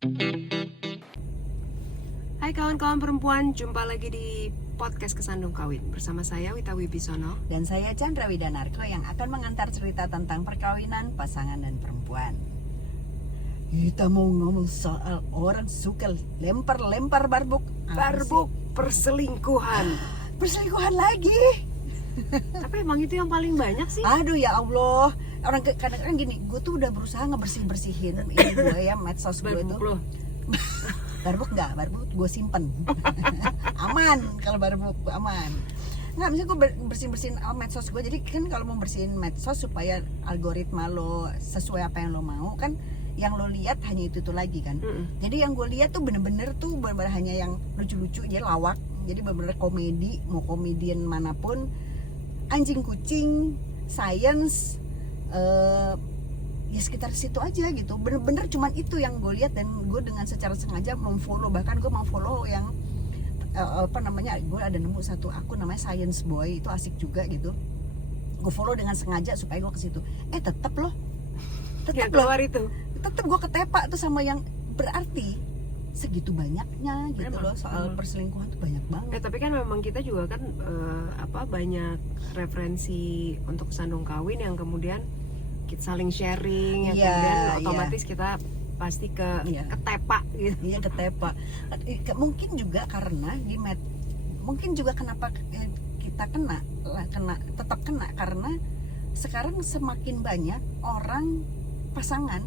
Hai kawan-kawan perempuan, jumpa lagi di podcast Kesandung Kawin bersama saya Wita Wibisono Dan saya Chandra Widanarko yang akan mengantar cerita tentang perkawinan, pasangan, dan perempuan. Kita mau ngomong soal orang suka lempar-lempar barbuk. Barbuk perselingkuhan. Perselingkuhan lagi. Tapi emang itu yang paling banyak sih. Aduh ya Allah. Orang kadang-kadang gini, gue tuh udah berusaha ngebersih-bersihin ini gue ya, medsos gue Barbuk tuh. loh. Barbuk gue simpen. Aman kalau barbuk aman. Nggak, misalnya gue bersihin medsos gue. Jadi kan kalau mau bersihin medsos supaya algoritma lo sesuai apa yang lo mau kan, yang lo lihat hanya itu lagi kan. Jadi yang gue lihat tuh bener-bener hanya yang lucu-lucu aja, lawak. Jadi bener-bener komedi, mau komedian manapun, anjing kucing, science, ya sekitar situ aja gitu. Bener-bener cuman itu yang gue lihat, dan gue dengan secara sengaja memfollow, bahkan gue mau follow yang gue ada nemu satu akun namanya Science Boy, itu asik juga gitu. Gue follow dengan sengaja supaya gue ke situ. Tetep Keluar itu. Tetep gue ketepak tuh sama yang berarti segitu banyaknya gitu. Loh, soal perselingkuhan tuh banyak banget. Tapi kan memang kita juga kan banyak referensi untuk Kesandung Kawin yang kemudian kita saling sharing, yang kemudian otomatis kita pasti ketepak gitu. Iya, ketepak. Mungkin juga karena mungkin juga kenapa kita tetap kena karena sekarang semakin banyak orang pasangan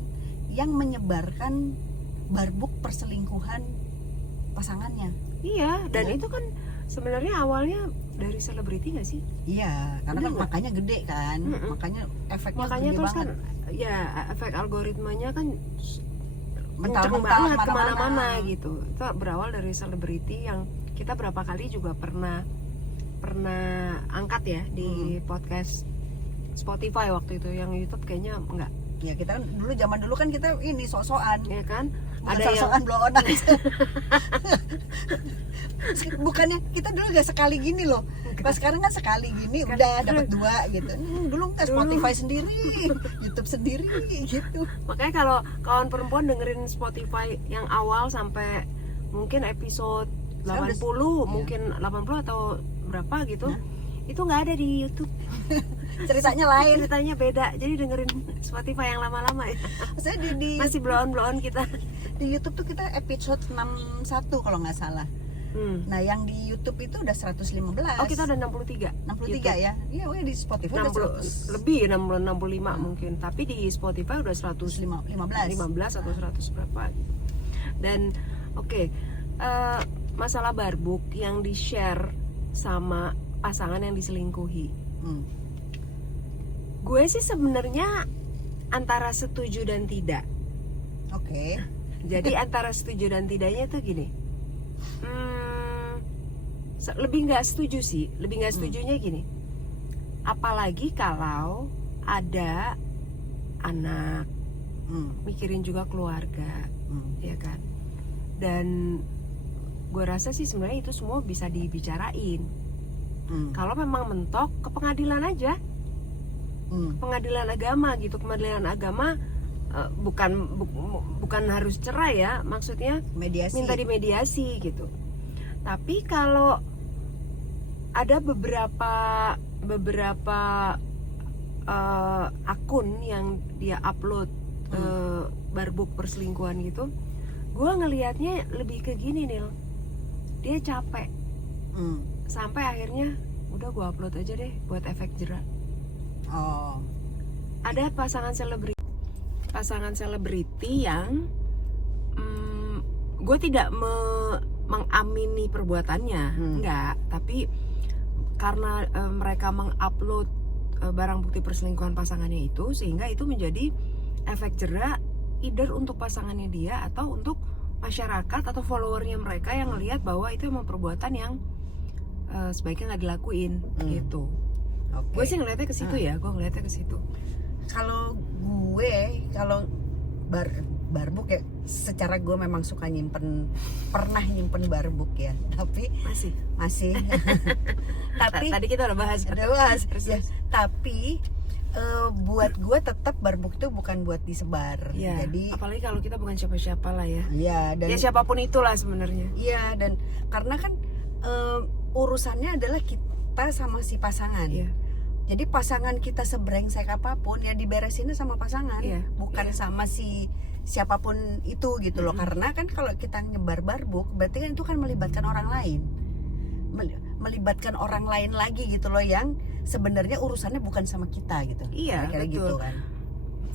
yang menyebarkan barbuk perselingkuhan pasangannya. Iya, dan itu kan sebenarnya awalnya dari selebriti nggak sih? Iya, karena kan makanya gede kan, makanya efeknya gede terus banget. Kan ya efek algoritmanya kan kenceng Mental-mental banget kemana-mana. kemana-mana gitu. Itu berawal dari selebriti yang kita berapa kali juga pernah angkat ya di podcast Spotify waktu itu. Yang YouTube kayaknya enggak. Ya kita kan zaman dulu kan kita ini sok-sokan. Ya kan? Bukan Ada sok-sokan yang blow on aja. Bukannya kita dulu gak sekali gini loh. Pas sekarang kan sekali gini udah dapat 2 gitu. Dulu kan Spotify sendiri, YouTube sendiri gitu. Makanya kalau kawan perempuan dengerin Spotify yang awal sampai mungkin episode 80, mungkin 80 atau berapa gitu. Itu nggak ada di YouTube. Ceritanya lain, Ceritanya beda. Jadi dengerin Spotify yang lama-lama ya. saya Masih blow on kita. di YouTube tuh kita episode 61 kalau nggak salah. Nah yang di YouTube itu udah 115. Oh, kita udah 63. 63 ya. Iya, di Spotify 60, udah 100 lebih 65 mungkin. Tapi di Spotify udah 115 atau 100 berapa gitu. Dan masalah barbuk yang di-share sama pasangan yang diselingkuhi. Gue sih sebenarnya antara setuju dan tidak. Oke. Jadi antara setuju dan tidaknya tuh gini. Lebih nggak setuju sih. Lebih nggak setujunya gini. Apalagi kalau ada anak, mikirin juga keluarga, ya kan. Dan gue rasa sih sebenarnya itu semua bisa dibicarain. Kalau memang mentok ke pengadilan aja. Pengadilan agama gitu. Pengadilan agama bukan harus cerai ya, maksudnya Mediasi. minta dimediasi gitu. Tapi kalau ada beberapa akun yang dia upload barbuk perselingkuhan gitu, gue ngelihatnya lebih ke gini Nil, dia capek sampai akhirnya udah gue upload aja deh buat efek jerak. Ada pasangan selebriti yang gue tidak mengamini perbuatannya, enggak, tapi karena mereka mengupload barang bukti perselingkuhan pasangannya itu, sehingga itu menjadi efek jerak either untuk pasangannya dia atau untuk masyarakat atau followernya mereka yang ngelihat bahwa itu emang perbuatan yang sebaiknya nggak dilakuin gitu. Gue sih ngelihatnya ke situ ya, Kalau barbuk ya, secara gue memang suka pernah nyimpen barbuk ya, tapi masih. Tapi tadi kita udah bahas ya, tapi buat gue tetap barbuk itu bukan buat disebar. Iya. Jadi Apalagi kalau kita bukan siapa-siapa lah ya. iya, dan Ya siapapun itulah sebenarnya. iya, dan karena kan urusannya adalah kita sama si pasangan. Iya. Jadi pasangan kita sebrengsek apapun ya diberesinnya sama pasangan, Iya, bukan iya. sama si siapapun itu gitu loh. Karena kan kalau kita nyebar barbuk berarti kan itu kan melibatkan orang lain. Melibatkan orang lain lagi gitu loh, yang sebenarnya urusannya bukan sama kita gitu. Iya, Kira-kira betul. gitu kan.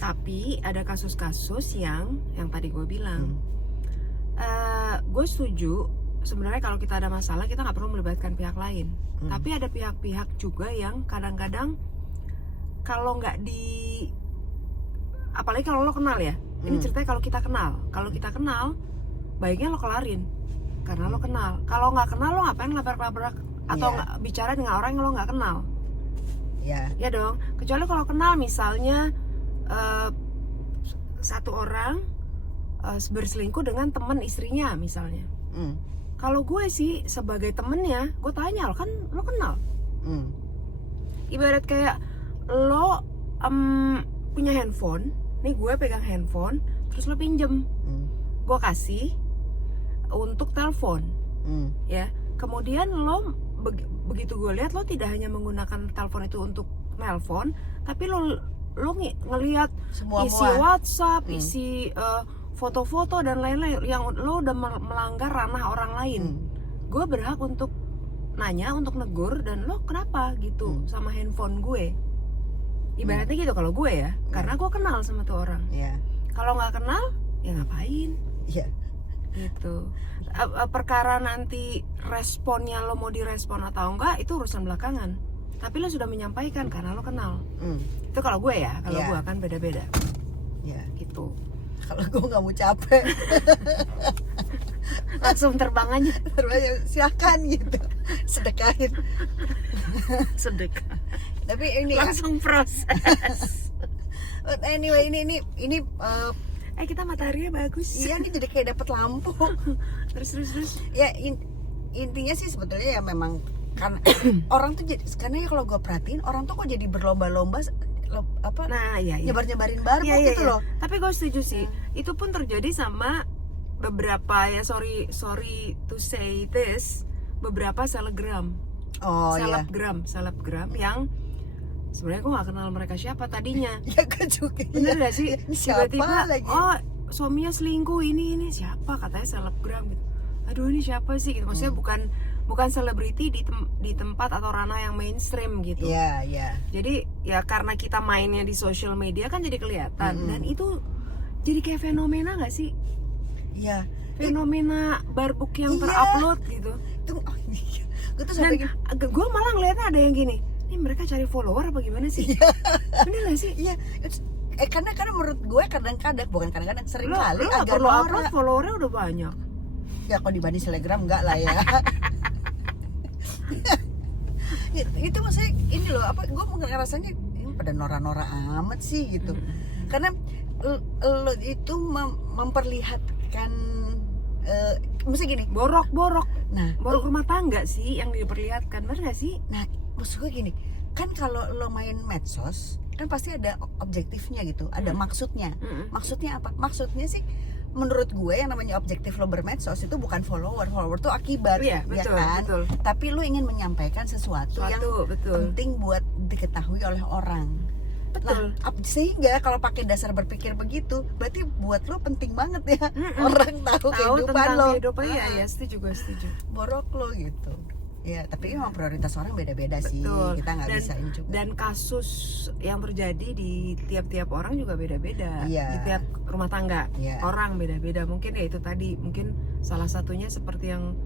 Tapi ada kasus-kasus yang tadi gue bilang. Gue setuju sebenarnya kalau kita ada masalah kita nggak perlu melibatkan pihak lain. Tapi ada pihak-pihak juga yang kadang-kadang kalau nggak apalagi kalau lo kenal ya. Ini ceritanya kalau kita kenal, baiknya lo kelarin karena lo kenal. Kalau nggak kenal lo ngapain labrak-labrak atau Iya. nggak bicara dengan orang yang lo nggak kenal? Ya. Ya dong. Kecuali kalau kenal, misalnya satu orang berselingkuh dengan teman istrinya misalnya. Kalau gue sih sebagai temennya, gue tanya, lo kenal? Ibarat kayak lo punya handphone, nih gue pegang handphone, terus lo pinjem, gue kasih untuk telepon, ya. Kemudian lo begitu gue lihat lo tidak hanya menggunakan telepon itu untuk nelpon, tapi lo ngelihat isi WhatsApp, isi foto-foto dan lain-lain yang lo udah melanggar ranah orang lain. Gue berhak untuk nanya, untuk negur, dan lo kenapa gitu sama handphone gue. Ibaratnya gitu kalau gue ya, karena gue kenal sama tuh orang. Kalau nggak kenal ya ngapain gitu. Perkara nanti responnya lo mau direspon atau enggak itu urusan belakangan, tapi lo sudah menyampaikan karena lo kenal. Itu kalau gue ya, kalau gue kan beda-beda gitu. Kalau gue nggak mau capek langsung terbang aja, silakan gitu, sedekahin. sedekah, Tapi ini langsung proses. but anyway, ini Kita mataharinya bagus. iya nih jadi kayak dapet lampu. terus Ya intinya sih sebetulnya ya memang kan orang tuh jadi, karena ya kalau gue perhatiin orang tuh kok jadi berlomba-lomba nyebar-nyebarin barbuk gitu loh. Tapi gue setuju sih, itu pun terjadi sama beberapa ya, sorry to say this, beberapa selebgram yang sebenarnya gue nggak kenal mereka siapa tadinya. Ya gue juga. Bener gak sih? Siapa Tiba-tiba lagi? Suaminya selingkuh, ini siapa, katanya selebgram gitu. Aduh, ini siapa sih gitu. Maksudnya bukan selebriti di tempat atau ranah yang mainstream gitu. Iya. Jadi ya karena kita mainnya di social media kan jadi kelihatan. Dan itu jadi kayak fenomena gak sih? Iya. Fenomena barbuk yang terupload gitu. Itu gue tuh Dan sampai gue malah ngeliatnya ada yang gini, ini mereka cari follower apa gimana sih? Bener gak sih? Iya. Karena menurut gue kadang-kadang, bukan kadang-kadang, sering kali Lo gak agak perlu upload, norak. followernya udah banyak. Ya kalau dibanding Telegram enggak lah ya. Itu maksudnya ini loh, gue ngerasanya ini pada nora-nora amat sih gitu. Karena lo itu memperlihatkan maksudnya gini, Borok nah rumah tangga sih yang diperlihatkan, bener gak sih? nah maksud gue gini, kan kalau lo main medsos kan pasti ada objektifnya gitu, ada maksudnya. Maksudnya apa? Maksudnya sih menurut gue yang namanya objektif lo bermedsos itu bukan follower tuh akibat, Iya, betul, ya kan? betul. Tapi lo ingin menyampaikan sesuatu yang betul. penting buat diketahui oleh orang. Betul. Nah, sehingga kalau pakai dasar berpikir begitu, berarti buat lo penting banget ya orang tahu kehidupan tentang lo. kehidupan, iya, setuju. Borok lo gitu. Ya, tapi memang prioritas orang beda-beda sih. Betul. Kita nggak bisa ini juga. Dan kasus yang terjadi di tiap-tiap orang juga beda-beda. Iya. Di tiap rumah tangga, Iya. orang beda-beda. Mungkin ya itu tadi, mungkin salah satunya seperti yang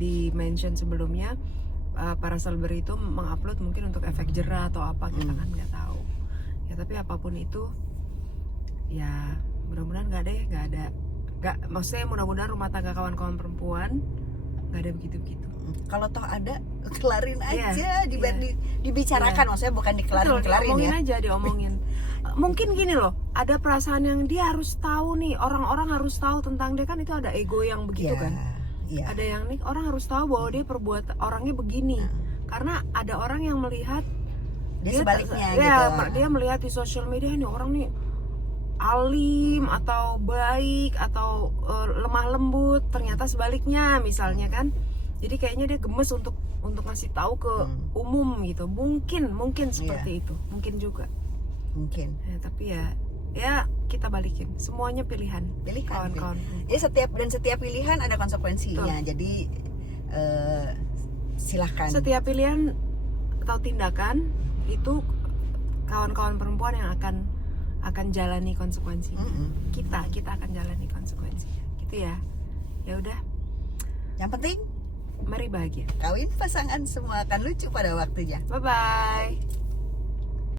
di-mention sebelumnya, para selebriti itu mengupload mungkin untuk efek jerah atau apa, kita kan nggak tahu. Ya tapi apapun itu, ya mudah-mudahan nggak ada. Maksudnya mudah-mudahan rumah tangga kawan-kawan perempuan nggak ada begitu-begitu. Kalau toh ada, kelarin Iya, aja, iya. dibicarakan, Iya. maksudnya bukan dikelarin diomongin ya. aja, diomongin. Mungkin gini loh, ada perasaan yang dia harus tahu nih, orang-orang harus tahu tentang dia, kan itu ada ego yang begitu kan. Iya. Ada yang nih orang harus tahu bahwa dia orangnya begini. Karena ada orang yang melihat Dia sebaliknya ya, gitu. dia melihat di sosial media ini orang nih alim atau baik atau lemah lembut, ternyata sebaliknya misalnya kan. Jadi kayaknya dia gemes untuk ngasih tahu ke umum gitu. Mungkin seperti itu, mungkin juga. Mungkin. Ya, tapi ya kita balikin. Semuanya pilihan. Kawan-kawan. Ya setiap pilihan ada konsekuensinya. Betul. Jadi silahkan. Setiap pilihan atau tindakan itu kawan-kawan perempuan yang akan jalani konsekuensinya. Kita akan jalani konsekuensinya. Gitu ya. Ya udah. Yang penting mari bahagia. kawin pasangan semua akan lucu pada waktunya. Bye bye.